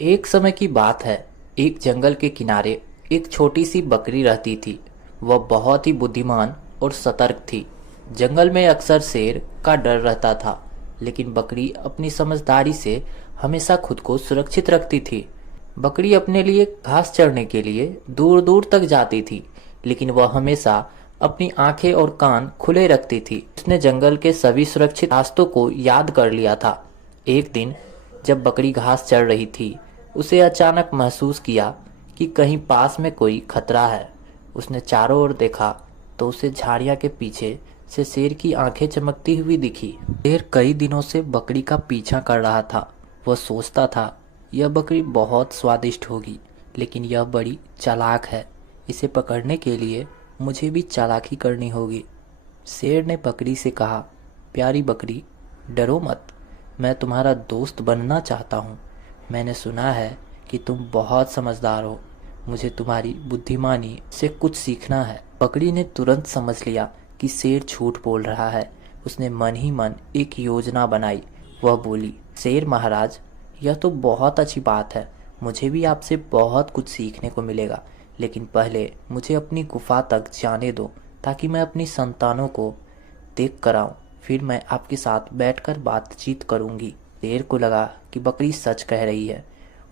एक समय की बात है। एक जंगल के किनारे एक छोटी सी बकरी रहती थी। वह बहुत ही बुद्धिमान और सतर्क थी। जंगल में अक्सर शेर का डर रहता था, लेकिन बकरी अपनी समझदारी से हमेशा खुद को सुरक्षित रखती थी। बकरी अपने लिए घास चरने के लिए दूर दूर तक जाती थी, लेकिन वह हमेशा अपनी आंखें और कान खुले रखती थी। उसने जंगल के सभी सुरक्षित रास्तों को याद कर लिया था। एक दिन जब बकरी घास चर रही थी, उसे अचानक महसूस किया कि कहीं पास में कोई खतरा है। उसने चारों ओर देखा तो उसे झाड़ियां के पीछे से शेर की आंखें चमकती हुई दिखी। शेर कई दिनों से बकरी का पीछा कर रहा था। वह सोचता था, यह बकरी बहुत स्वादिष्ट होगी, लेकिन यह बड़ी चालाक है। इसे पकड़ने के लिए मुझे भी चालाकी करनी होगी। शेर ने बकरी से कहा, प्यारी बकरी, डरो मत। मैं तुम्हारा दोस्त बनना चाहता हूँ। मैंने सुना है कि तुम बहुत समझदार हो। मुझे तुम्हारी बुद्धिमानी से कुछ सीखना है। बकरी ने तुरंत समझ लिया कि शेर झूठ बोल रहा है। उसने मन ही मन एक योजना बनाई। वह बोली, शेर महाराज, यह तो बहुत अच्छी बात है। मुझे भी आपसे बहुत कुछ सीखने को मिलेगा, लेकिन पहले मुझे अपनी गुफा तक जाने दो, ताकि मैं अपनी संतानों को देख कर आऊं। फिर मैं आपके साथ बैठकर बातचीत करूंगी। शेर को लगा कि बकरी सच कह रही है।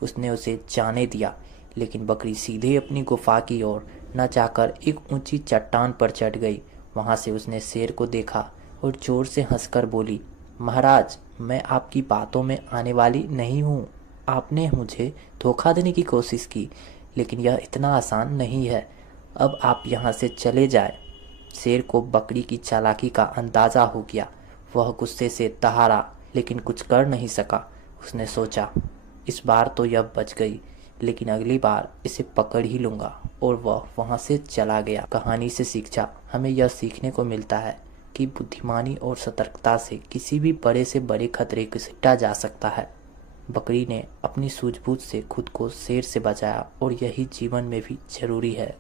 उसने उसे जाने दिया, लेकिन बकरी सीधे अपनी गुफा की ओर न जाकर एक ऊंची चट्टान पर चढ़ गई। वहां से उसने शेर को देखा और जोर से हंसकर बोली, महाराज, मैं आपकी बातों में आने वाली नहीं हूँ। आपने मुझे धोखा देने की कोशिश की, लेकिन यह इतना आसान नहीं है। अब आप यहाँ से चले जाएं। शेर को बकरी की चालाकी का अंदाजा हो गया। वह गुस्से से दहाड़ा, लेकिन कुछ कर नहीं सका। उसने सोचा, इस बार तो यह बच गई, लेकिन अगली बार इसे पकड़ ही लूंगा। और वह वहां से चला गया। कहानी से शिक्षा हमें यह सीखने को मिलता है कि बुद्धिमानी और सतर्कता से किसी भी बड़े से बड़े खतरे को निपटा जा सकता है। बकरी ने अपनी सूझबूझ से खुद को शेर से बचाया, और यही जीवन में भी जरूरी है।